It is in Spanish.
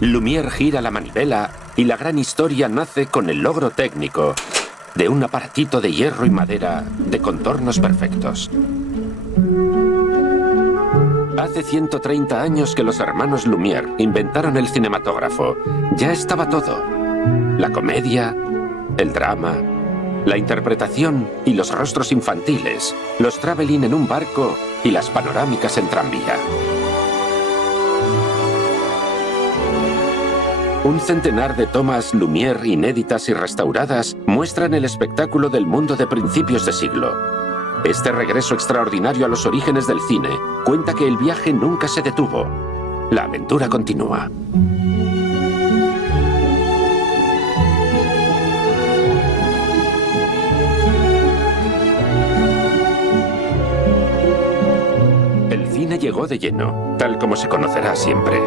Lumière gira la manivela y la gran historia nace con el logro técnico de un aparatito de hierro y madera de contornos perfectos. Hace 130 años que los hermanos Lumière inventaron el cinematógrafo. Ya estaba todo. La comedia, el drama, la interpretación y los rostros infantiles, los travelling en un barco y las panorámicas en tranvía. Un centenar de tomas Lumière inéditas y restauradas muestran el espectáculo del mundo de principios de siglo. Este regreso extraordinario a los orígenes del cine cuenta que el viaje nunca se detuvo. La aventura continúa. El cine llegó de lleno, tal como se conocerá siempre.